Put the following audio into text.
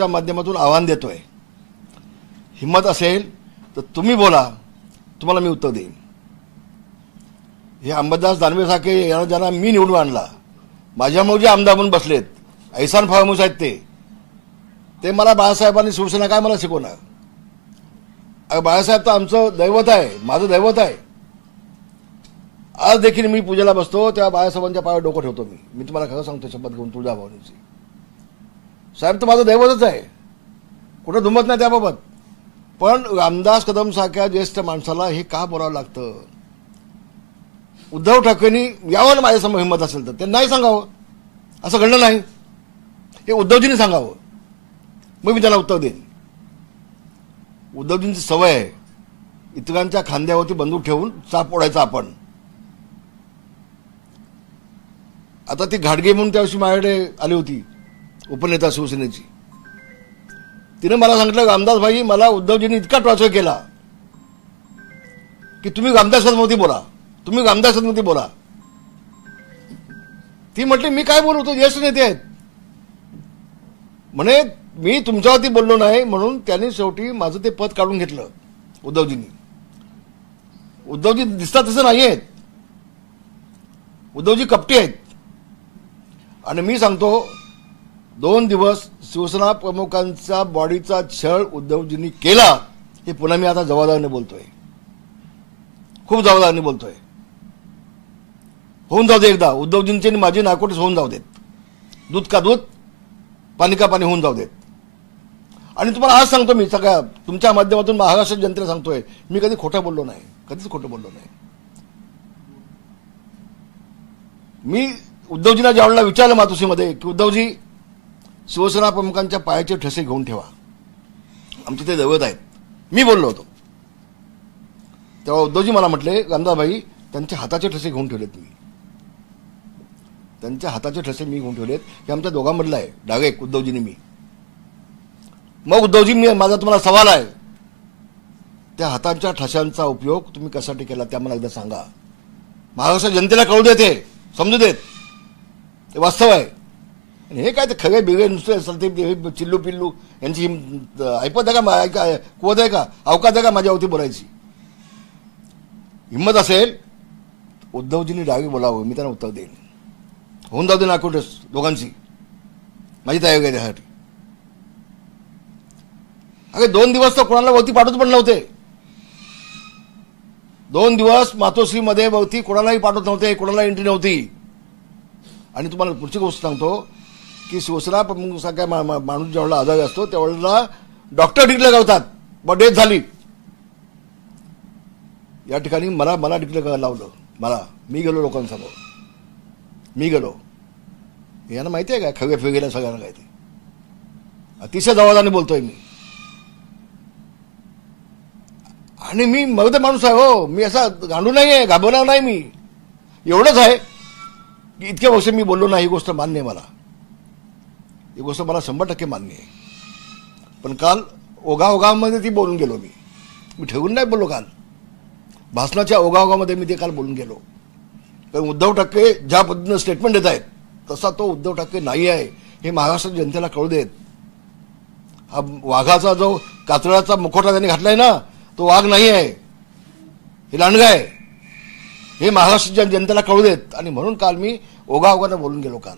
च्या माध्यमातून आव्हान देतोय, हिम्मत असेल तर तुम्ही बोला, तुम्हाला मी उत्तर देईन. हे अंबादास दानवे सारखे यांना ज्यांना मी निवडून आणला, माझ्यामुळे जे आमदार म्हणून बसलेत, ऐसान फळमुस आहेत ते मला बाळासाहेबांनी शिवसेना काय मला शिकवणार. बाळासाहेब तर आमचं दैवत आहे, माझं दैवत आहे. आज देखील मी पूजेला बसतो तेव्हा बाळासाहेबांच्या पायावर डोकं ठेवतो. मी तुम्हाला खरं सांगतो, शपथ घेऊन तुळजाभवानीची. साहेब तर माझं दैवतच आहे, कुठं दुमत नाही त्याबाबत. पण रामदास कदम सारख्या ज्येष्ठ माणसाला हे का बोलावं लागतं. उद्धव ठाकरेंनी यावं ना माझ्यासमोर हिंमत असेल तर त्यांनाही सांगावं, असं घडलं नाही, हे उद्धवजींनी सांगावं, मग मी त्याला उत्तर देईन. उद्धवजींची सवय आहे इतरांच्या खांद्यावरती बंदूक ठेवून चाप ओढायचा. आपण आता ती घाटगे म्हणून त्यावर्षी माझ्याकडे आली होती, उपनेता शिवसेनेची. तिने मला सांगितलं, रामदास भाई मला उद्धवजींनी इतका टॉर्चर केला की तुम्ही रामदासांमध्ये बोला, तुम्ही रामदासांमध्ये बोला. ती म्हटली मी काय बोलू, तो ज्येष्ठ नेते आहेत म्हणे, मी तुमच्यावरती बोललो नाही. म्हणून त्यांनी शेवटी माझं ते पद काढून घेतलं उद्धवजींनी. उद्धवजी दिसतात तसं नाही आहेत, उद्धवजी कपटी आहेत. आणि मी सांगतो, 2 दिवस शिवसेना प्रमुखांचा बॉडीचा छळ उद्धवजींनी केला, हे पुन्हा मी आता जबाबदारीने बोलतोय, खूप जबाबदारीने बोलतोय. होऊन जाऊ दे एकदा, उद्धवजींची आणि माझी नाकोटीस होऊन जाऊ देत. दूध का दूध, पाणी का पाणी होऊन जाऊ देत. आणि तुम्हाला आज सांगतो, मी सगळ्या तुमच्या माध्यमातून महाराष्ट्र जनतेला सांगतोय, मी कधी खोटं बोललो नाही, कधीच खोटं बोललो नाही. मी उद्धवजींना ज्यावेळेला विचारलं मातोश्रीमध्ये की उद्धवजी शिवसेना प्रमुखांच्या पायाचे ठसे घेऊन ठेवा, आमचे ते दैवत आहेत, मी बोललो होतो. तेव्हा उद्धवजी मला म्हटले, रामदासभाई त्यांच्या हाताचे ठसे घेऊन ठेवलेत मी, त्यांच्या हाताचे ठसे मी घेऊन ठेवलेत. हे आमच्या दोघांमधलं आहे डायरेक्ट, उद्धवजींनी मी. मग उद्धवजी माझा तुम्हाला सवाल आहे, त्या हातांच्या ठशांचा उपयोग तुम्ही कशासाठी केला त्या मला एकदा सांगा. महाराष्ट्र जनतेला कळू देते, समजू देत, ते वास्तव आहे. आणि हे काय ते खरे बिगळे नुसते असेल ते चिल्लू पिल्लू यांची ऐपत आहे का, कुवत आहे का, अवकाश आहे का माझ्यावरती बोलायची. हिंमत असेल उद्धवजींनी डायरेक्ट बोलावं, मी त्यांना उत्तर देईन. होऊन जाऊ दे नाकोटस दोघांची, माझी तयारी आहे त्यासाठी. अरे 2 दिवस तर कोणाला वरती पाठवत पण नव्हते, 2 दिवस मातोश्रीमध्ये वरती कोणालाही पाठवत नव्हते, कोणाला एंट्री नव्हती. आणि तुम्हाला पुढची गोष्ट सांगतो की शिवसेना प्रमुखांसारख्या माणूस ज्यावेळेला आजारी असतो त्यावेळेला डॉक्टर डिक्लेअर करतात व डेथ झाली. या ठिकाणी मला डिक्लेअर करायला लावलं, मी गेलो लोकांसमोर, मी गेलो. यांना माहिती आहे का खगे फेगेला सगळ्यांना काय ते. अतिशय जबाबदारीने बोलतोय मी. आणि मी मग माणूस आहे हो, मी असा गांडू नाही आहे, घाबरणार नाही. मी एवढंच आहे की इतक्या वर्ष मी बोललो नाही, ही गोष्ट मान्य आहे मला, ही गोष्ट मला 100% मान्य आहे. पण काल ओघामध्ये ती बोलून गेलो मी ठेवून नाही बोललो. काल भाषणाच्या ओघामध्ये मी ते काल बोलून गेलो. कारण उद्धव ठाकरे ज्या पद्धतीनं स्टेटमेंट देत आहेत तसा तो उद्धव ठाकरे नाही आहे, हे महाराष्ट्र जनतेला कळू देत. हा वाघाचा जो कातळाचा मुखवटा त्यांनी घातलाय ना, तो वाघ नाही आहे, हे लांडगा आहे, हे महाराष्ट्राच्या जनतेला कळू देत. आणि म्हणून काल मी ओघाने बोलून गेलो काल.